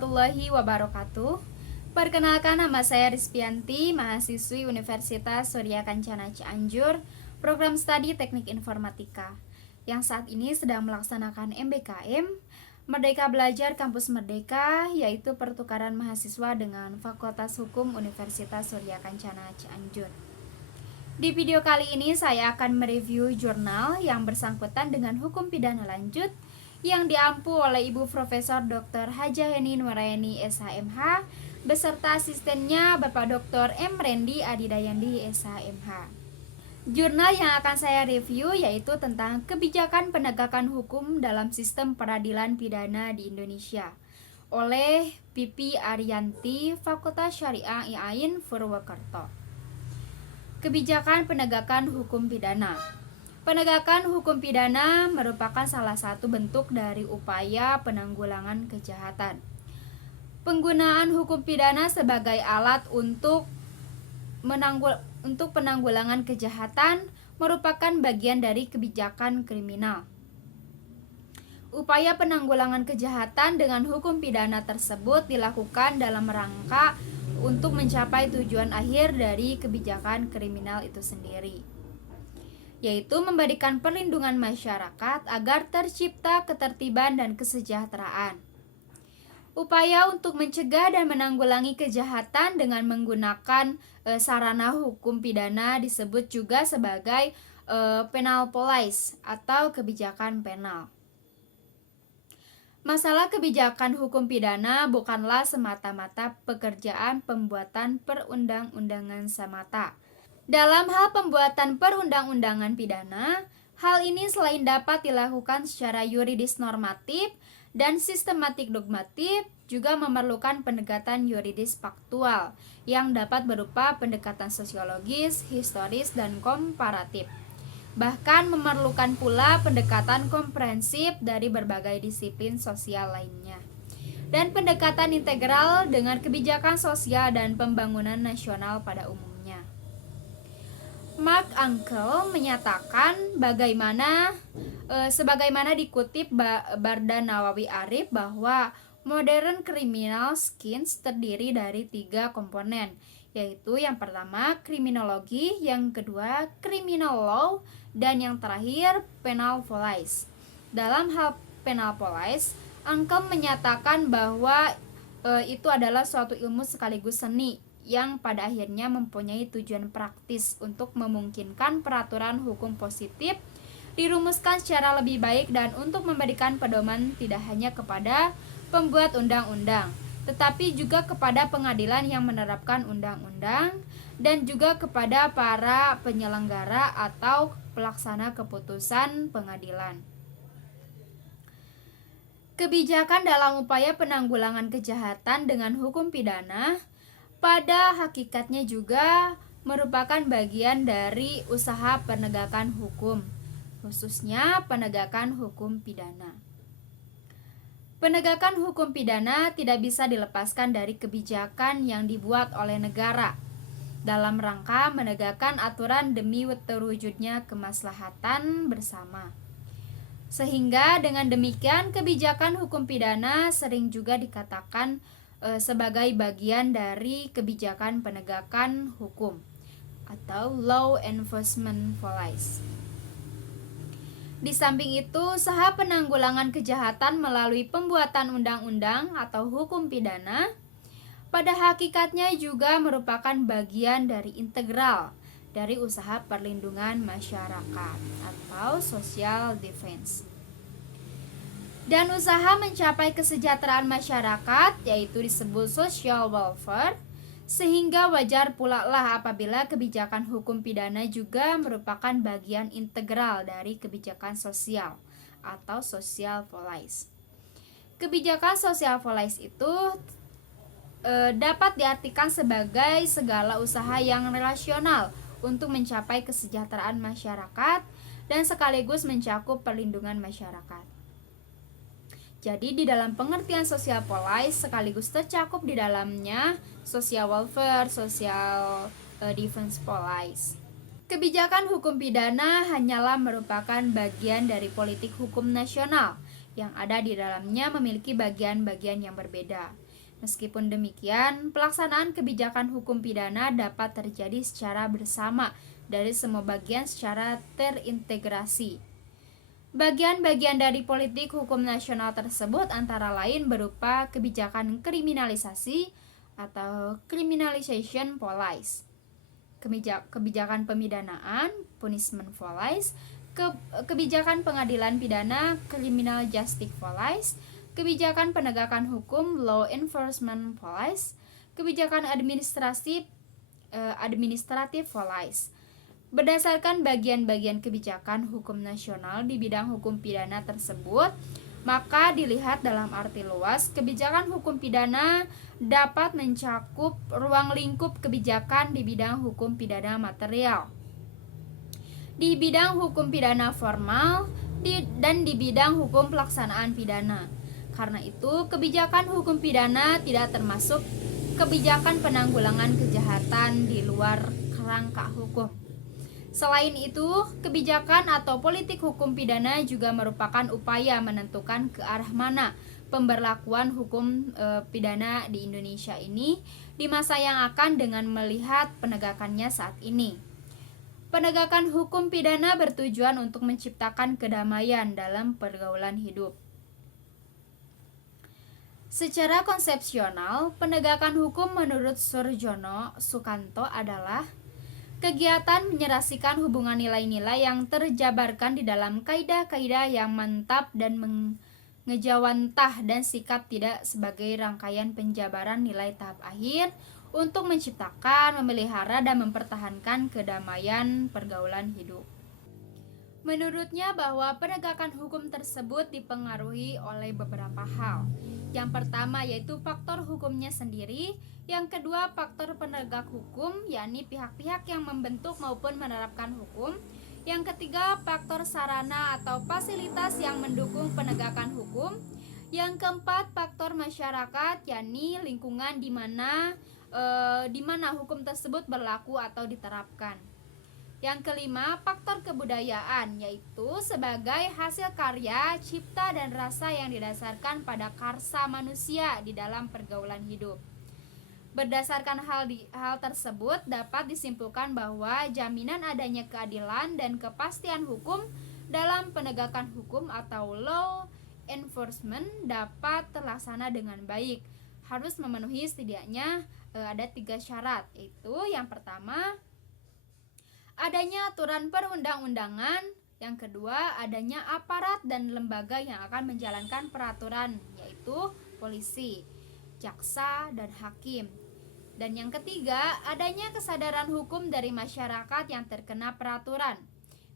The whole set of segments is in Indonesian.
warahmatullahi wabarakatuh. Perkenalkan, nama saya Rizpianti, mahasiswi Universitas Surya Kencana Cianjur, program studi Teknik Informatika, yang saat ini sedang melaksanakan MBKM, Merdeka Belajar Kampus Merdeka, yaitu pertukaran mahasiswa dengan Fakultas Hukum Universitas Surya Kencana Cianjur. Di video kali ini saya akan mereview jurnal yang bersangkutan dengan hukum pidana lanjut yang diampu oleh Ibu Profesor Dr. Hajah Heni Nuraini SHMH beserta asistennya Bapak Dr. M. Rendi Adidayandi SHMH. Jurnal yang akan saya review yaitu tentang kebijakan penegakan hukum dalam sistem peradilan pidana di Indonesia oleh Pipi Ariyanti, Fakultas Syariah IAIN Purwokerto. Kebijakan penegakan hukum pidana. Penegakan hukum pidana merupakan salah satu bentuk dari upaya penanggulangan kejahatan. Penggunaan hukum pidana sebagai alat untuk penanggulangan kejahatan merupakan bagian dari kebijakan kriminal. Upaya penanggulangan kejahatan dengan hukum pidana tersebut dilakukan dalam rangka untuk mencapai tujuan akhir dari kebijakan kriminal itu sendiri, yaitu memberikan perlindungan masyarakat agar tercipta ketertiban dan kesejahteraan. Upaya untuk mencegah dan menanggulangi kejahatan dengan menggunakan sarana hukum pidana disebut juga sebagai penal policy atau kebijakan penal. Masalah kebijakan hukum pidana bukanlah semata-mata pekerjaan pembuatan perundang-undangan semata. Dalam hal pembuatan perundang-undangan pidana, hal ini selain dapat dilakukan secara yuridis normatif dan sistematik dogmatif, juga memerlukan pendekatan yuridis faktual yang dapat berupa pendekatan sosiologis, historis, dan komparatif. Bahkan memerlukan pula pendekatan komprehensif dari berbagai disiplin sosial lainnya, dan pendekatan integral dengan kebijakan sosial dan pembangunan nasional pada umumnya. Mark Ankel menyatakan sebagaimana dikutip Barda Nawawi Arif bahwa modern criminal science terdiri dari 3 komponen, yaitu yang pertama kriminologi, yang kedua criminal law, dan yang terakhir penal policy. Dalam hal penal policy, Ankel menyatakan bahwa itu adalah suatu ilmu sekaligus seni yang pada akhirnya mempunyai tujuan praktis untuk memungkinkan peraturan hukum positif dirumuskan secara lebih baik dan untuk memberikan pedoman tidak hanya kepada pembuat undang-undang, tetapi juga kepada pengadilan yang menerapkan undang-undang dan juga kepada para penyelenggara atau pelaksana keputusan pengadilan. Kebijakan dalam upaya penanggulangan kejahatan dengan hukum pidana pada hakikatnya juga merupakan bagian dari usaha penegakan hukum, khususnya penegakan hukum pidana. Penegakan hukum pidana tidak bisa dilepaskan dari kebijakan yang dibuat oleh negara dalam rangka menegakkan aturan demi terwujudnya kemaslahatan bersama. Sehingga dengan demikian kebijakan hukum pidana sering juga dikatakan sebagai bagian dari kebijakan penegakan hukum atau law enforcement policy. Di samping itu, usaha penanggulangan kejahatan melalui pembuatan undang-undang atau hukum pidana pada hakikatnya juga merupakan bagian dari integral dari usaha perlindungan masyarakat atau social defense. Dan usaha mencapai kesejahteraan masyarakat yaitu disebut social welfare, sehingga wajar pula lah apabila kebijakan hukum pidana juga merupakan bagian integral dari kebijakan sosial atau social policy. Kebijakan social policy itu dapat diartikan sebagai segala usaha yang relasional untuk mencapai kesejahteraan masyarakat dan sekaligus mencakup perlindungan masyarakat. Jadi di dalam pengertian social policy sekaligus tercakup di dalamnya social welfare, social defense policy. Kebijakan hukum pidana hanyalah merupakan bagian dari politik hukum nasional yang ada di dalamnya memiliki bagian-bagian yang berbeda. Meskipun demikian, pelaksanaan kebijakan hukum pidana dapat terjadi secara bersama dari semua bagian secara terintegrasi. Bagian-bagian dari politik hukum nasional tersebut antara lain berupa kebijakan kriminalisasi atau criminalization policy, kebijakan pemidanaan punishment policy, kebijakan pengadilan pidana criminal justice policy, kebijakan penegakan hukum law enforcement policy, kebijakan administratif policy. Berdasarkan bagian-bagian kebijakan hukum nasional di bidang hukum pidana tersebut, maka dilihat dalam arti luas, kebijakan hukum pidana dapat mencakup ruang lingkup kebijakan di bidang hukum pidana material, di bidang hukum pidana formal, dan di bidang hukum pelaksanaan pidana. Karena itu, kebijakan hukum pidana tidak termasuk kebijakan penanggulangan kejahatan di luar kerangka hukum. Selain itu, kebijakan atau politik hukum pidana juga merupakan upaya menentukan ke arah mana pemberlakuan hukum pidana di Indonesia ini di masa yang akan dengan melihat penegakannya saat ini. Penegakan hukum pidana bertujuan untuk menciptakan kedamaian dalam pergaulan hidup. Secara konsepsional, penegakan hukum menurut Soerjono Sukanto adalah kegiatan menyerasikan hubungan nilai-nilai yang terjabarkan di dalam kaidah-kaidah yang mantap dan mengejawantah dan sikap tidak sebagai rangkaian penjabaran nilai tahap akhir untuk menciptakan, memelihara, dan mempertahankan kedamaian pergaulan hidup. Menurutnya bahwa penegakan hukum tersebut dipengaruhi oleh beberapa hal. Yang pertama yaitu faktor hukumnya sendiri, yang kedua faktor penegak hukum, yakni pihak-pihak yang membentuk maupun menerapkan hukum, yang ketiga faktor sarana atau fasilitas yang mendukung penegakan hukum, yang keempat faktor masyarakat, yakni lingkungan di mana hukum tersebut berlaku atau diterapkan. Yang kelima, faktor kebudayaan, yaitu sebagai hasil karya, cipta, dan rasa yang didasarkan pada karsa manusia di dalam pergaulan hidup. Berdasarkan hal tersebut, dapat disimpulkan bahwa jaminan adanya keadilan dan kepastian hukum dalam penegakan hukum atau law enforcement dapat terlaksana dengan baik. Harus memenuhi setidaknya ada 3 syarat, yaitu yang pertama, adanya aturan perundang-undangan, yang kedua, adanya aparat dan lembaga yang akan menjalankan peraturan, yaitu polisi, jaksa, dan hakim. Dan yang ketiga, adanya kesadaran hukum dari masyarakat yang terkena peraturan.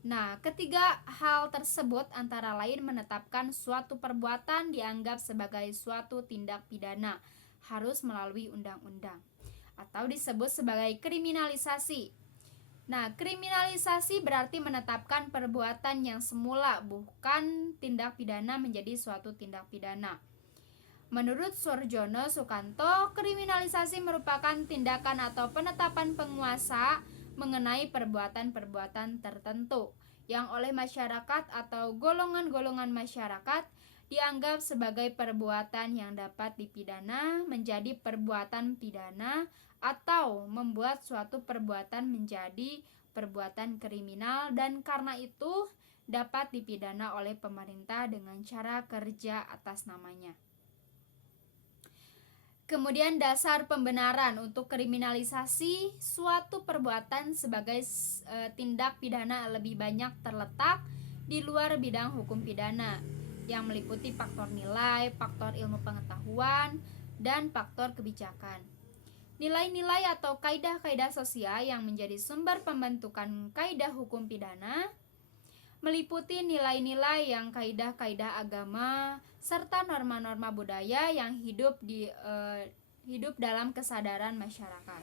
Nah, ketiga hal tersebut antara lain menetapkan suatu perbuatan dianggap sebagai suatu tindak pidana harus melalui undang-undang atau disebut sebagai kriminalisasi. Nah, kriminalisasi berarti menetapkan perbuatan yang semula bukan tindak pidana menjadi suatu tindak pidana. Menurut Soerjono Sukanto, kriminalisasi merupakan tindakan atau penetapan penguasa mengenai perbuatan-perbuatan tertentu yang oleh masyarakat atau golongan-golongan masyarakat dianggap sebagai perbuatan yang dapat dipidana menjadi perbuatan pidana atau membuat suatu perbuatan menjadi perbuatan kriminal, dan karena itu dapat dipidana oleh pemerintah dengan cara kerja atas namanya. Kemudian dasar pembenaran untuk kriminalisasi suatu perbuatan sebagai tindak pidana lebih banyak terletak di luar bidang hukum pidana yang meliputi faktor nilai, faktor ilmu pengetahuan, dan faktor kebijakan. Nilai-nilai atau kaidah-kaidah sosial yang menjadi sumber pembentukan kaidah hukum pidana meliputi nilai-nilai yang kaidah-kaidah agama serta norma-norma budaya yang hidup dalam kesadaran masyarakat.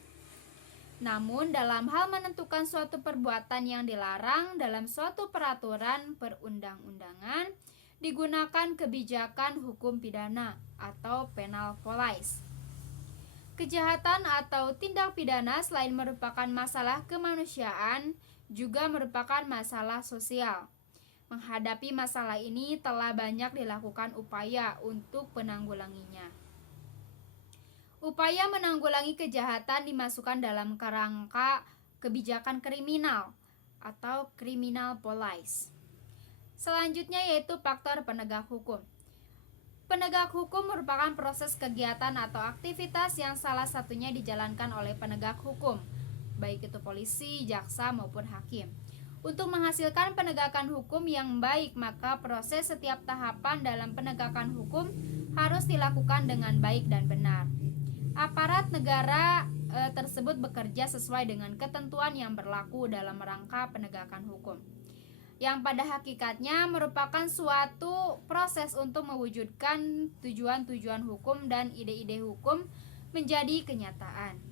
Namun dalam hal menentukan suatu perbuatan yang dilarang dalam suatu peraturan perundang-undangan digunakan kebijakan hukum pidana atau penal policy. Kejahatan atau tindak pidana selain merupakan masalah kemanusiaan juga merupakan masalah sosial. Menghadapi masalah ini telah banyak dilakukan upaya untuk penanggulanginya. Upaya menanggulangi kejahatan dimasukkan dalam kerangka kebijakan kriminal atau criminal policy. Selanjutnya yaitu faktor penegak hukum. Penegak hukum merupakan proses kegiatan atau aktivitas yang salah satunya dijalankan oleh penegak hukum, baik itu polisi, jaksa, maupun hakim. Untuk menghasilkan penegakan hukum yang baik, maka proses setiap tahapan dalam penegakan hukum harus dilakukan dengan baik dan benar. Aparat negara tersebut bekerja sesuai dengan ketentuan yang berlaku dalam rangka penegakan hukum, yang pada hakikatnya merupakan suatu proses untuk mewujudkan tujuan-tujuan hukum dan ide-ide hukum menjadi kenyataan.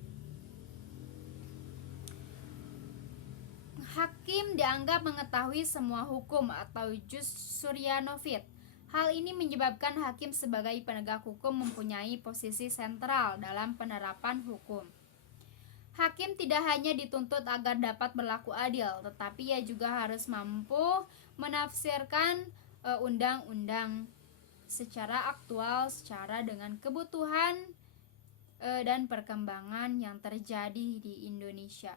Hakim dianggap mengetahui semua hukum atau jus surya novit. Hal ini menyebabkan hakim sebagai penegak hukum mempunyai posisi sentral dalam penerapan hukum. Hakim tidak hanya dituntut agar dapat berlaku adil, tetapi ia juga harus mampu menafsirkan undang-undang secara aktual, secara dengan kebutuhan dan perkembangan yang terjadi di Indonesia.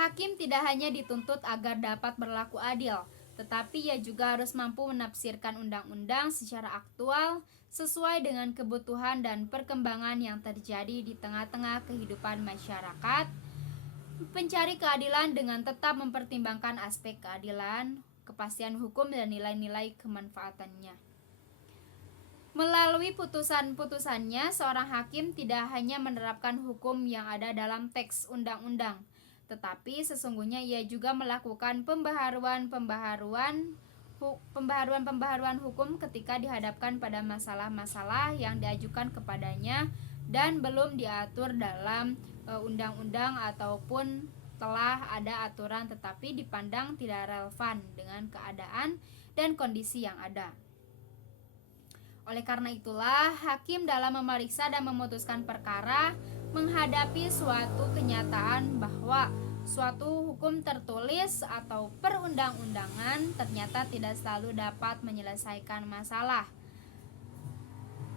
Hakim tidak hanya dituntut agar dapat berlaku adil, tetapi ia juga harus mampu menafsirkan undang-undang secara aktual sesuai dengan kebutuhan dan perkembangan yang terjadi di tengah-tengah kehidupan masyarakat, mencari keadilan dengan tetap mempertimbangkan aspek keadilan, kepastian hukum, dan nilai-nilai kemanfaatannya. Melalui putusan-putusannya, seorang hakim tidak hanya menerapkan hukum yang ada dalam teks undang-undang, tetapi sesungguhnya ia juga melakukan pembaharuan hukum ketika dihadapkan pada masalah-masalah yang diajukan kepadanya dan belum diatur dalam undang-undang ataupun telah ada aturan tetapi dipandang tidak relevan dengan keadaan dan kondisi yang ada. Oleh karena itulah, hakim dalam memeriksa dan memutuskan perkara menghadapi suatu kenyataan bahwa suatu hukum tertulis atau perundang-undangan ternyata tidak selalu dapat menyelesaikan masalah.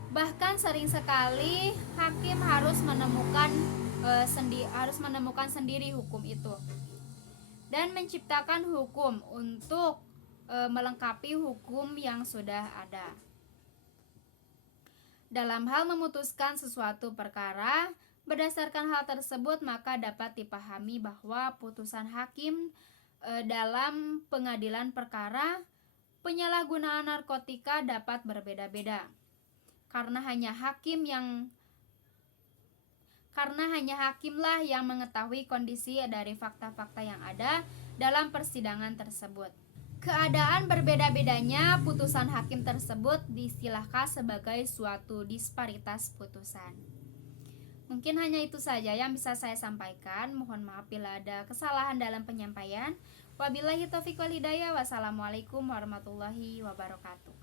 Bahkan sering sekali hakim harus menemukan sendiri hukum itu dan menciptakan hukum untuk melengkapi hukum yang sudah ada. Dalam hal memutuskan sesuatu perkara, berdasarkan hal tersebut maka dapat dipahami bahwa putusan hakim dalam pengadilan perkara penyalahgunaan narkotika dapat berbeda-beda. Karena hanya hakimlah yang mengetahui kondisi dari fakta-fakta yang ada dalam persidangan tersebut. Keadaan berbeda-bedanya putusan hakim tersebut diistilahkan sebagai suatu disparitas putusan. Mungkin hanya itu saja yang bisa saya sampaikan. Mohon maaf bila ada kesalahan dalam penyampaian. Wabillahi taufiq wal hidayah. Wassalamualaikum warahmatullahi wabarakatuh.